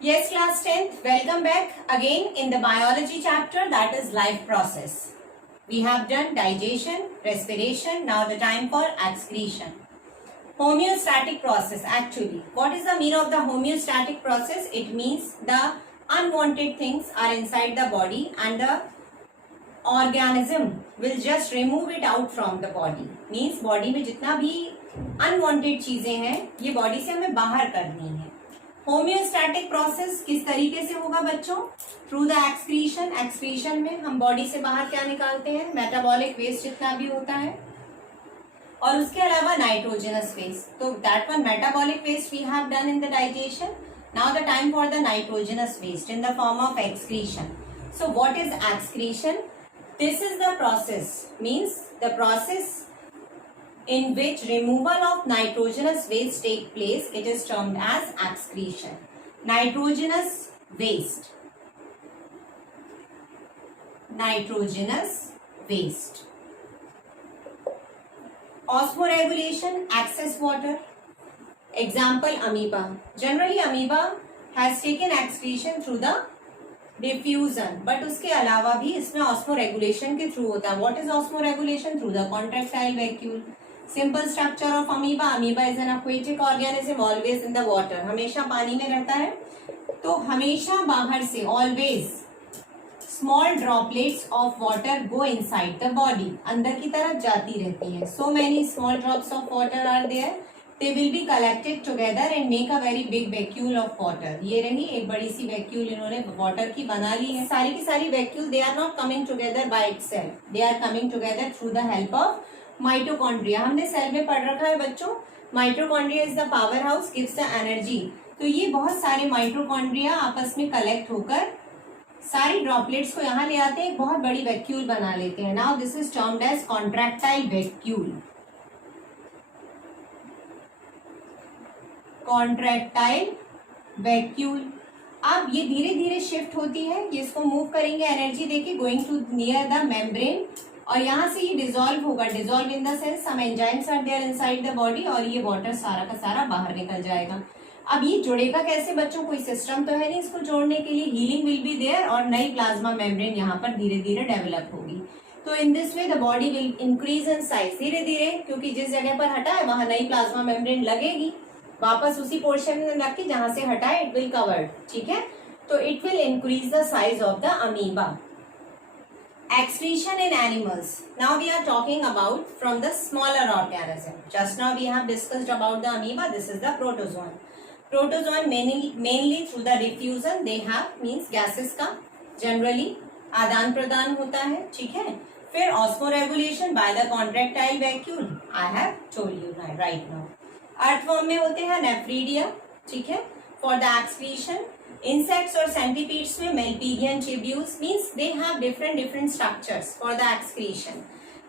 Yes, class 10th, welcome back again in the biology chapter, that is life process. We have done digestion, respiration, now the time for excretion. Homeostatic process, actually. What is the meaning of the homeostatic process? It means the unwanted things are inside the body and the organism will just remove it out from the body. Means body में जितना भी unwanted चीजें हैं, ये body से हमें बाहर करनी है. होम्योस्टैटिक प्रोसेस किस तरीके से होगा बच्चों? Through the excretion. एक्सक्रीशन में हम बॉडी से बाहर क्या निकालते हैं? मेटाबॉलिक वेस्ट जितना भी होता है और उसके अलावा नाइट्रोजनस वेस्ट. तो that one metabolic waste we have done in the digestion. Now the time for the nitrogenous waste in the form of excretion. So what is excretion? This is the process, means the process in which removal of nitrogenous waste take place. It is termed as excretion. Nitrogenous waste. Nitrogenous waste. Osmoregulation, excess water. Example, amoeba. Generally amoeba has taken excretion through the diffusion, but उसके अलावा भी इसमें osmoregulation के through होता है. What is osmoregulation? Through the contractile vacuole. Simple structure of amoeba. Amoeba is an aquatic organism always in the water. हमेशा पानी में रहता है. तो हमेशा बाहर से always small droplets of water go inside the body. अंदर की तरफ जाती रहती है. So many small drops of water are there. They will be collected together and make a very big vacuole of water. ये रही एक बड़ी सी वैक्यूल इन्होंने वाटर की बना ली है. सारी की सारी vacuole they are not coming together by itself. They are coming together through the help of mitochondria. हमने सेल में पढ़ रखा है बच्चों. Mitochondria is the power house, gives the energy. तो ये बहुत सारे माइटोकॉन्ड्रिया आपस में कलेक्ट होकर सारी ड्रॉपलेट्स को यहाँ ले आते हैं, एक बहुत बड़ी वैक्यूल बना लेते हैं. Now this is termed as contractile vacuole. Contractile vacuole. अब ये धीरे धीरे शिफ्ट होती है. ये इसको मूव करेंगे एनर्जी देके, going to near the membrane, और यहाँ से ये डिजोल्व होगा. Dissolve in the sense some enzymes are there inside the body, और ये वाटर सारा का सारा बाहर निकल जाएगा. अब ये जुड़ेगा कैसे बच्चों? कोई सिस्टम तो है नहीं इसको जोड़ने के लिए. हीलिंग विल बी देयर और नई प्लाज्मा मेम्ब्रेन यहाँ पर धीरे धीरे डेवलप होगी. तो in this way the body will increase in size धीरे धीरे, क्योंकि जिस जगह पर हटा है वहां नई प्लाज्मा मेम्ब्रेन लगेगी. वापस उसी पोर्शन में रख के जहां से हटा है इट विल कवर्ड. ठीक है, तो it will increase the size of the amoeba. Excretion in animals. Now we are talking about from the smaller organism. Just now we have discussed about the amoeba. This is the protozoan. Protozoan mainly through the diffusion they have, means gases का generally आदान प्रदान होता है. ठीक है, फिर osmoregulation by the contractile vacuole. I have told you right now. Earthworm में होते हैं nephridia. ठीक है, for the excretion. इंसेक्ट्स और सेंटीपीड्स में Malpighian tubules, means they have different structures for the excretion.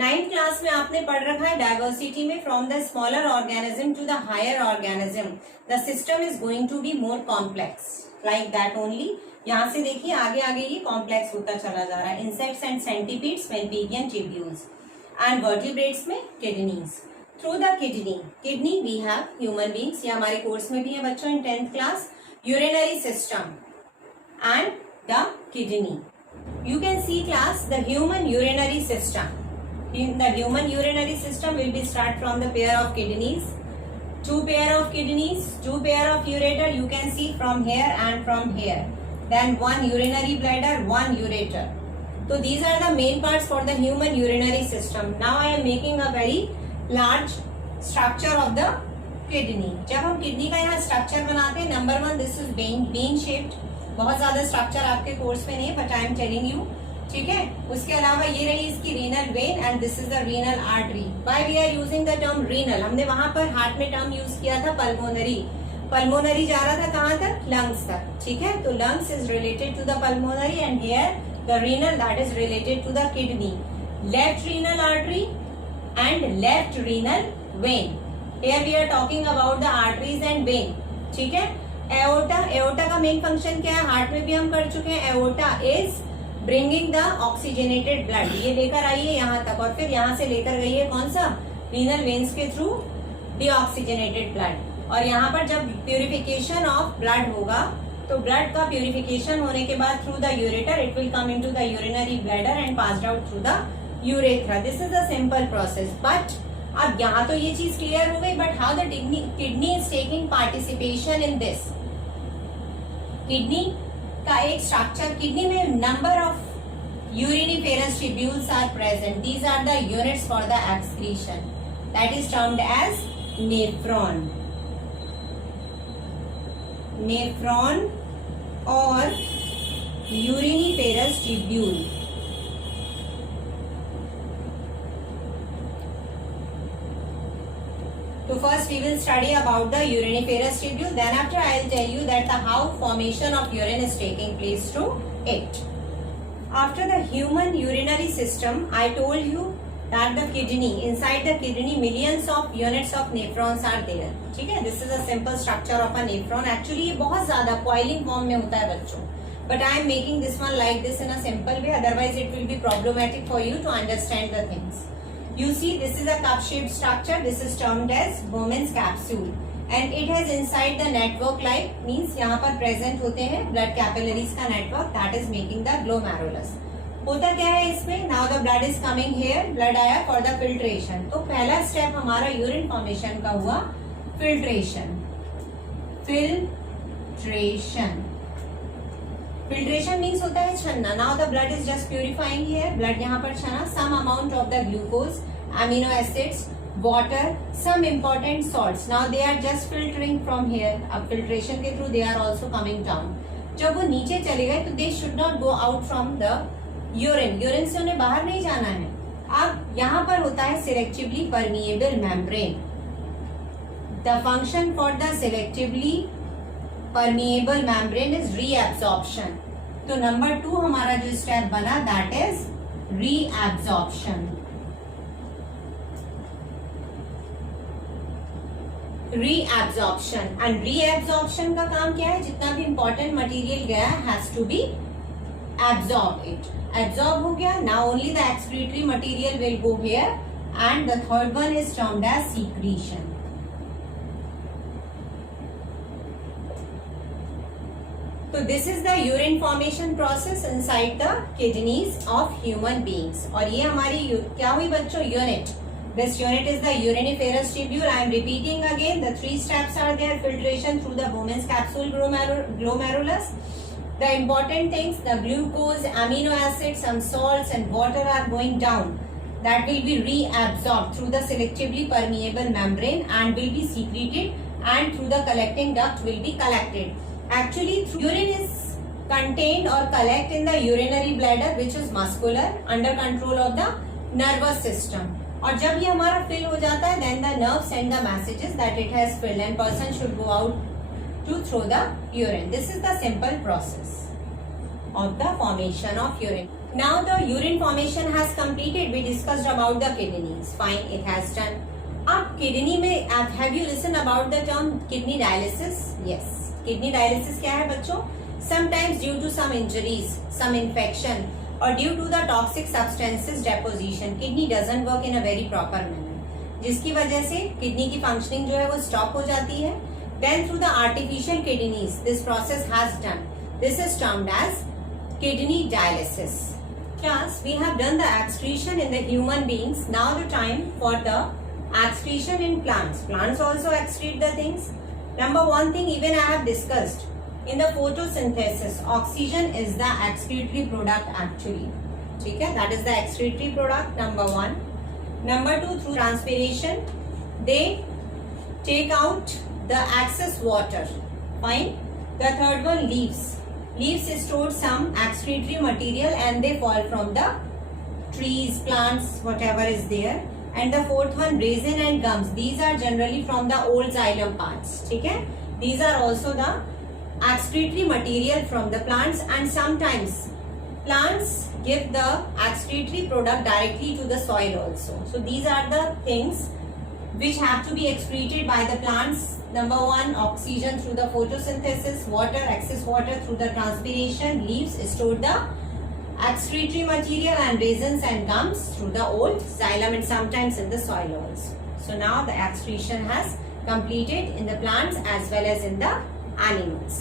9th class में आपने पढ़ रखा है डाइवर्सिटी में, from the smaller organism to the higher organism the system is going to be more complex. Like that only. यहाँ से देखिए आगे आगे ये कॉम्प्लेक्स होता चला जा रहा है. Insects and centipedes Malpighian tubules, and vertebrates में kidneys. Through the kidney we have human beings. ये हमारे कोर्स में भी है बच्चों in 10th class. Urinary system and the kidney. You can see class the human urinary system. The human urinary system will be start from the pair of kidneys. Two pair of kidneys, two pair of ureter. You can see from here and from here. Then one urinary bladder, one ureter. So these are the main parts for the human urinary system. Now I am making a very large structure of the kidney. जब हम kidney का यहाँ structure बनाते हैं, number 1 this is bean shaped. बहुत ज्यादा structure आपके course में नहीं है, but I am telling you. ठीक है, उसके अलावा ये रही इसकी renal vein and this is the renal artery. Why we are using the term renal? हमने वहां पर हार्ट में टर्म यूज किया था पल्मोनरी. पल्मोनरी जा रहा था कहाँ तक? लंग्स तक. ठीक है, तो lungs is related to the pulmonary and here the renal that is related to the kidney. Left renal artery and left renal vein. Here we are talking about the arteries and vein. ठीक है, aorta का main function क्या है? Heart में भी हम कर चुके हैं. Aorta is bringing the oxygenated blood. ये लेकर आई है यहाँ तक और फिर यहाँ से लेकर गई है कौन सा? रीनल वेन्स के थ्रू डीऑक्सीजनेटेड ब्लड. और यहाँ पर जब प्यूरिफिकेशन ऑफ ब्लड होगा तो ब्लड का प्यूरिफिकेशन होने के बाद through the ureter it will come into the urinary bladder and passed out through the urethra. This is a simple process. But अब यहाँ तो ये चीज क्लियर हो गई, but how the kidney is taking participation in this. Kidney का एक structure, kidney में number of uriniferous tubules are present. These are the units for the excretion. That is termed as nephron. Nephron or uriniferous tubule. So first we will study about the uriniferous tubule. Then after I will tell you that the how formation of urine is taking place through it. After the human urinary system, I told you that the kidney, inside the kidney millions of units of nephrons are there. ठीक है, this is a simple structure of a nephron. Actually ये बहुत ज्यादा coiling form में होता है बच्चों, but I am making this one like this in a simple way, otherwise it will be problematic for you to understand the things. You see this is a cup shaped structure. This is termed as Bowman's capsule. And it has inside the network like means यहाँ पर present होते हैं blood capillaries का network that is making the glomerulus. होता क्या है इसमें? Now the blood is coming here, blood आया for the filtration. तो पहला step हमारा urine formation का हुआ filtration. Filtration means होता है छन्ना. Now the blood is just purifying here. Blood यहाँ पर छना. Some amount of the glucose, amino acids, water, some important salts. Now they are just filtering from here. अब filtration के through they are also coming down. जब वो नीचे चले गए तो they should not go out from the urine. Urine से उन्हें बाहर नहीं जाना है. अब यहाँ पर होता है selectively permeable membrane. The function for the selectively permeable membrane is reabsorption. तो नंबर 2 हमारा जो स्टेप बना that is reabsorption. Reabsorption and reabsorption का काम क्या है? जितना भी important material गया has to be absorb it. Absorb हो गया. Now only the excretory material will go here and the third one is termed as secretion. So this is the urine formation process inside the kidneys of human beings. और ये हमारी क्या हुई बच्चों? Unit. This unit is the uriniferous tubule. I am repeating again. The 3 steps are there. Filtration through the Bowman's capsule glomerulus. The important things, the glucose, amino acids, some salts and water are going down. That will be reabsorbed through the selectively permeable membrane and will be secreted, and through the collecting duct will be collected. Actually, urine is contained or collect in the urinary bladder which is muscular under control of the nervous system. और जब ये हमारा fill हो जाता है then the nerve send the messages that it has filled and person should go out to throw the urine. This is the simple process of the formation of urine. Now the urine formation has completed. We discussed about the kidneys. Fine, it has done. अब kidney में have you listened about the term kidney dialysis? Yes. Kidney dialysis क्या है बच्चों? Sometimes due to some injuries, some infection, or due to the toxic substances deposition, kidney doesn't work in a very proper manner, जिसकी वजह से kidney की functioning जो है वो stop हो जाती है. Then through the artificial kidneys, this process has done. This is termed as kidney dialysis. Class, we have done the excretion in the human beings. Now the time for the excretion in plants. Plants also excrete the things. Number 1 thing even I have discussed. In the photosynthesis, oxygen is the excretory product actually. ठीक है, that is the excretory product number 1. Number 2, through transpiration, they take out the excess water. Fine. The third one, leaves. Leaves store some excretory material and they fall from the trees, plants, whatever is there. And the fourth one, resin and gums. These are generally from the old xylem parts. ठीक है, these are also the excretory material from the plants, and sometimes plants give the excretory product directly to the soil also. So these are the things which have to be excreted by the plants. Number 1, oxygen through the photosynthesis, water, excess water through the transpiration, leaves store the excretory material, and resins and gums through the old xylem and sometimes in the soil also. So now the excretion has completed in the plants as well as in the animals.